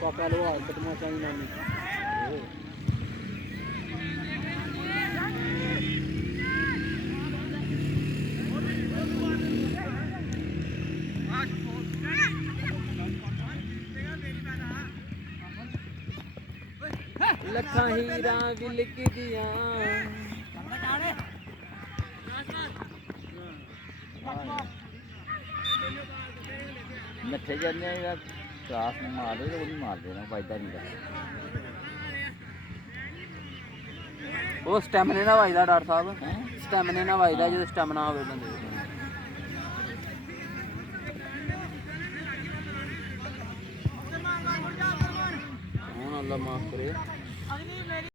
Pakai luar, ketemu macam ini. ਲੱਖਾਂ ਹੀਰਾਂ ਵੀ ਲਿਖਦੀਆਂ ਨੱਠੇ ਜਾਂਦੇ ਆ ਯਾਰ ਕ੍ਰਾਸ ਨੂੰ ਮਾਰ ਦੇ ਉਹ ਨਹੀਂ ਮਾਰ ਦੇਣਾ ਵੱਜਦਾ ਨਹੀਂ ਗਾ ਉਹ ਸਟੈਮਿਨਾ ਨਾਲ ਵੱਜਦਾ ਡਾਕਟਰ ਸਾਹਿਬ ਸਟੈਮਿਨਾ ਨਾਲ ਵੱਜਦਾ ਜਦੋਂ ਸਟੈਮਿਨਾ ਹੋਵੇ ਬੰਦੇ ਹੁਣ ਅੱਲਾ ਮਾਫ ਕਰੇ